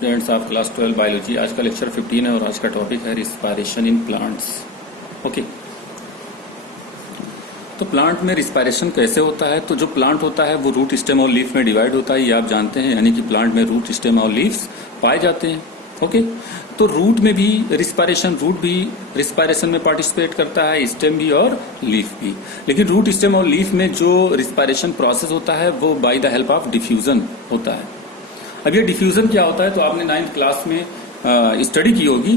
Students of class 12 biology. आज का lecture 15 है और आज का टॉपिक है रिस्पायरेशन इन प्लांट्स। ओके, तो प्लांट में रिस्पायरेशन कैसे होता है? तो जो प्लांट होता है वो रूट, स्टेम और लीफ में डिवाइड होता है, ये आप जानते हैं। यानी कि प्लांट में रूट, स्टेम और लीव्स पाए जाते हैं। ओके, तो रूट में भी रिस्पायरेशन, रूट भी रिस्पायरेशन में पार्टिसिपेट करता है, स्टेम भी और लीफ भी। लेकिन रूट, स्टेम और लीफ में जो रिस्पायरेशन प्रोसेस होता है वो by the help of diffusion होता है। अब ये डिफ्यूजन क्या होता है? तो आपने 9th क्लास में स्टडी की होगी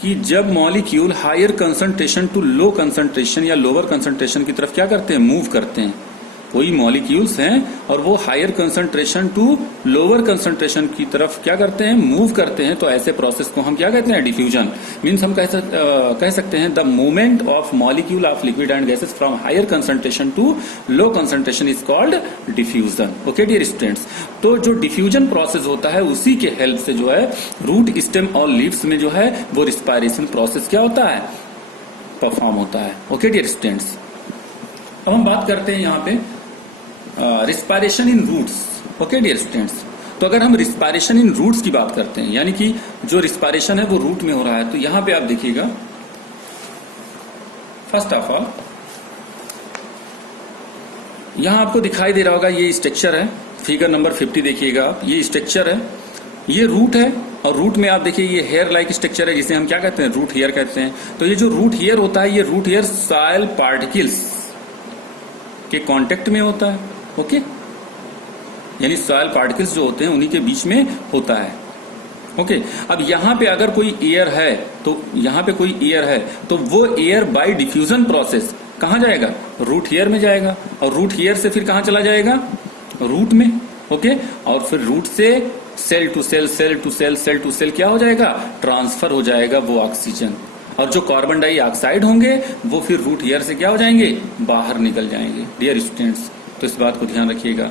कि जब molecule higher concentration to low concentration या लोअर कंसंट्रेशन की तरफ क्या करते हैं, मूव करते हैं। कोई मॉलिक्यूल्स हैं और वो higher concentration to lower concentration की तरफ क्या करते हैं, मूव करते हैं। तो ऐसे प्रोसेस को हम क्या कहते हैं, डिफ्यूजन। मीन्स हम कह सकते हैं the movement of molecule of liquid and gases from higher concentration to low concentration is called diffusion. Okay dear students, तो जो डिफ्यूजन प्रोसेस होता है उसी के हेल्प से जो है रूट, स्टेम और लीव्स में जो है वो रिस्पायरेशन प्रोसेस क्या होता है, परफॉर्म होता है। ओके डियर स्टूडेंट्स, अब हम बात करते हैं यहाँ पे रिस्पायरेशन इन रूट्स। ओके डियर स्टूडेंट्स, तो अगर हम रिस्पायरेशन इन रूट्स की बात करते हैं, यानी कि जो रिस्पायरेशन है वो रूट में हो रहा है, तो यहां पे आप देखिएगा, फर्स्ट ऑफ ऑल यहां आपको दिखाई दे रहा होगा ये स्ट्रक्चर है, फिगर नंबर 50 देखिएगा आप, ये स्ट्रक्चर है, ये रूट है। और रूट में आप देखिए ये हेयर लाइक स्ट्रक्चर है जिसे हम क्या कहते हैं, रूट हेयर कहते हैं। तो ये जो रूट हेयर होता है, ये रूट हेयर सॉइल पार्टिकल्स के कांटेक्ट में होता है। ओके, यानी सॉइल पार्टिकल्स जो होते हैं उन्हीं के बीच में होता है। ओके, अब यहां पे अगर कोई एयर है, तो यहां पे कोई एयर है तो वो एयर बाय डिफ्यूजन प्रोसेस कहां जाएगा, रूट हेयर में जाएगा। और रूट हेयर से फिर कहां चला जाएगा, रूट में। ओके, और फिर रूट से cell to cell, cell to cell, cell to cell क्या हो जाएगा, ट्रांसफर हो जाएगा वो ऑक्सीजन। और जो कार्बन डाइऑक्साइड होंगे वो फिर रूट हेयर से क्या हो जाएंगे, बाहर निकल जाएंगे। डियर स्टूडेंट्स, तो इस बात को ध्यान रखिएगा।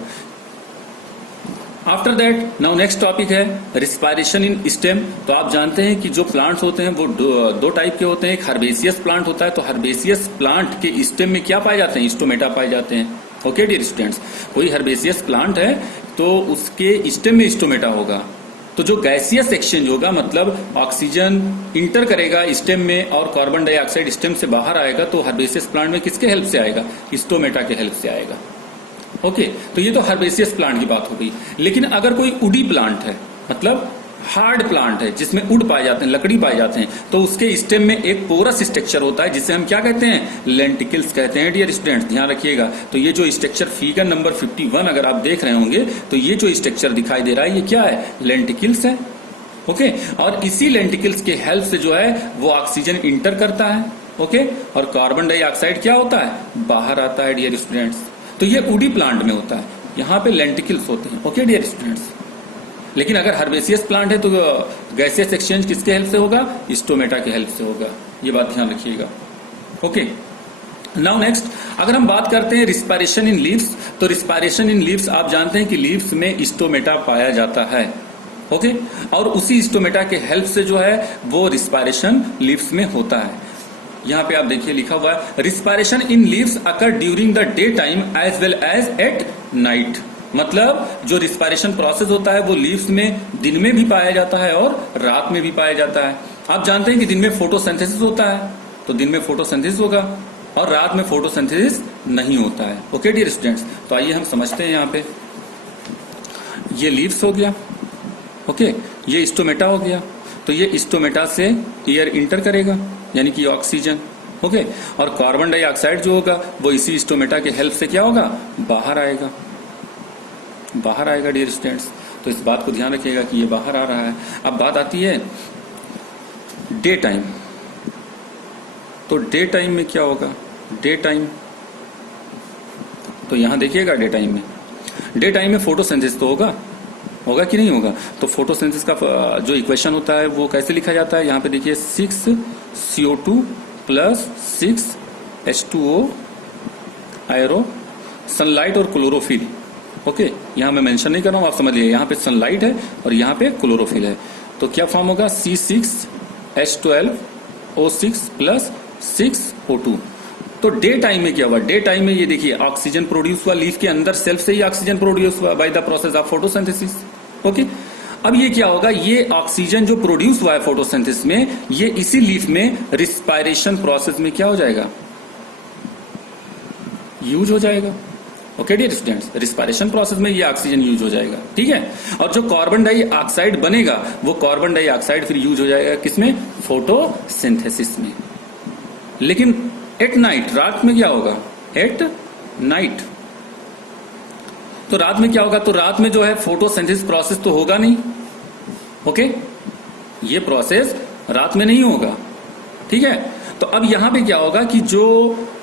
After that now next topic है रिस्पायरेशन इन स्टेम। तो आप जानते हैं कि जो प्लांट्स होते हैं वो दो टाइप के होते हैं। एक हर्बेसियस प्लांट होता है, तो हर्बेसियस प्लांट के स्टेम में क्या पाए जाते हैं, स्टोमेटा पाए जाते हैं। ओके डियर स्टूडेंट्स, कोई हर्बेसियस प्लांट है तो उसके स्टेम में स्टोमेटा होगा। तो जो गैसियस एक्सचेंज होगा, मतलब ऑक्सीजन इंटर करेगा स्टेम में और कार्बन डाइऑक्साइड स्टेम से बाहर आएगा, तो हर्बेसियस प्लांट में किसके हेल्प से आएगा, स्टोमेटा के हेल्प से आएगा। ओके, तो ये तो हर्बेसियस प्लांट की बात हो गई। लेकिन अगर कोई उडी प्लांट है, मतलब हार्ड प्लांट है जिसमें उड पाए जाते हैं, लकड़ी पाए जाते हैं, तो उसके स्टेम में एक पोरस स्ट्रक्चर होता है जिसे हम क्या कहते हैं, लेंटिकल्स कहते हैं। डियर स्टूडेंट्स ध्यान रखिएगा। तो ये जो स्ट्रक्चर फिगर नंबर 51 अगर आप देख रहे होंगे, तो ये जो स्ट्रक्चर दिखाई दे रहा है ये क्या है, लेंटिकल्स है। ओके, और इसी लेंटिकल्स के हेल्प से जो है वो ऑक्सीजन इंटर करता है। ओके, और कार्बन डाइऑक्साइड क्या होता है, बाहर आता है। डियर स्टूडेंट्स, तो ये उडी प्लांट में होता है, यहाँ पे लेंटिकल्स होते हैं। ओके डियर स्टूडेंट्स, लेकिन अगर हर्बेसियस प्लांट है तो गैसियस एक्सचेंज किसके हेल्प से होगा, स्टोमेटा के हेल्प से होगा। ये बात ध्यान रखिएगा। ओके, नाउ नेक्स्ट अगर हम बात करते हैं रिस्पायरेशन इन लीव्स, तो रिस्पायरेशन इन लीव्स आप जानते हैं कि लीव्स में स्टोमेटा पाया जाता है। ओके, और उसी स्टोमेटा के हेल्प से जो है वो रिस्पायरेशन लीव्स में होता है। यहाँ पे आप देखिए लिखा हुआ है respiration in leaves occur during the day time as well as at night. मतलब जो रिस्पायरेशन प्रोसेस होता है वो लीव्स में दिन में भी पाया जाता है और रात में भी पाया जाता है। आप जानते हैं कि दिन में फोटोसिंथेसिस होता है, तो दिन में फोटोसिंथेसिस होगा और रात में फोटोसिंथेसिस नहीं होता है। ओके डियर स्टूडेंट्स, तो आइए हम समझते हैं। यहाँ पे ये लीव्स हो गया, ओके, ये स्टोमेटा हो गया। तो ये स्टोमेटा से एयर इंटर करेगा, यानी कि ऑक्सीजन। ओके, और कार्बन डाइऑक्साइड जो होगा वो इसी स्टोमेटा के हेल्प से क्या होगा, बाहर आएगा, बाहर आएगा। डियर स्टूडेंट्स, तो इस बात को ध्यान रखिएगा कि ये बाहर आ रहा है। अब बात आती है डे टाइम। तो डे टाइम में क्या होगा, डे टाइम, तो यहां देखिएगा डे टाइम में फोटोसिंथेसिस तो होगा कि नहीं होगा। तो फोटोसिंथेसिस का जो इक्वेशन होता है वो कैसे लिखा जाता है, यहाँ पे देखिए 6CO2 प्लस 6H2O आयरो, सनलाइट और क्लोरोफिल। ओके, यहाँ मैं मेंशन नहीं कर रहा हूँ, आप समझ लीजिए। यहाँ पे सनलाइट है और यहाँ पे क्लोरोफिल है, तो क्या फॉर्म होगा, C6H12O6 प्लस 6O2। तो डे टाइम में क्या हुआ, डे टाइम में ये देखिए ऑक्सीजन प्रोड्यूस हुआ लीफ के अंदर, सेल्फ से ही ऑक्सीजन प्रोड्यूस हुआ by the process of photosynthesis. Okay, अब ये क्या होगा, ये ऑक्सीजन जो प्रोड्यूस हुआ है फोटोसिंथेसिस में, ये इसी लीफ में रिस्पायरेशन प्रोसेस में क्या हो जाएगा, यूज हो जाएगा। Okay dear students, respiration process में ये ऑक्सीजन यूज हो जाएगा, ठीक है। और जो कार्बन डाइऑक्साइड बनेगा वो कार्बन डाइऑक्साइड फिर यूज हो जाएगा किसमें, फोटोसिंथेसिस में। लेकिन एट नाइट, रात में क्या होगा, एट नाइट, तो रात में क्या होगा, तो रात में जो है फोटोसिंथेसिस प्रोसेस तो होगा नहीं। ओके, ये प्रोसेस रात में नहीं होगा, ठीक है। तो अब यहां पे क्या होगा कि जो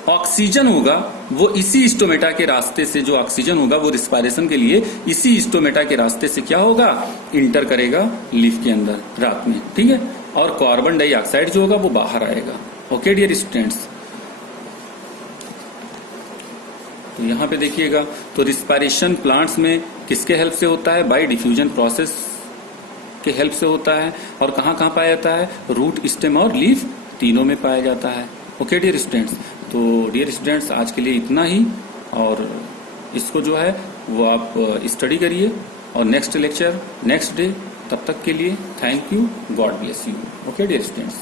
ऑक्सीजन होगा वो इसी स्टोमेटा के रास्ते से, जो ऑक्सीजन होगा वो रिस्पायरेशन के लिए इसी स्टोमेटा के रास्ते से क्या होगा, इंटर करेगा लीफ के अंदर रात में, ठीक है। और कार्बन डाइऑक्साइड जो होगा वो बाहर आएगा। ओके डियर स्टूडेंट्स, तो यहां पे देखिएगा, तो रिस्पायरेशन प्लांट्स में किसके हेल्प से होता है, बाय डिफ्यूजन प्रोसेस के हेल्प से होता है। और कहां कहां पाया जाता है, रूट, स्टेम और लीफ तीनों में पाया जाता है। ओके डियर स्टूडेंट्स, तो डियर स्टूडेंट्स आज के लिए इतना ही, और इसको जो है वो आप स्टडी करिए, और नेक्स्ट लेक्चर नेक्स्ट डे, तब तक के लिए thank you, God bless you. Okay dear students.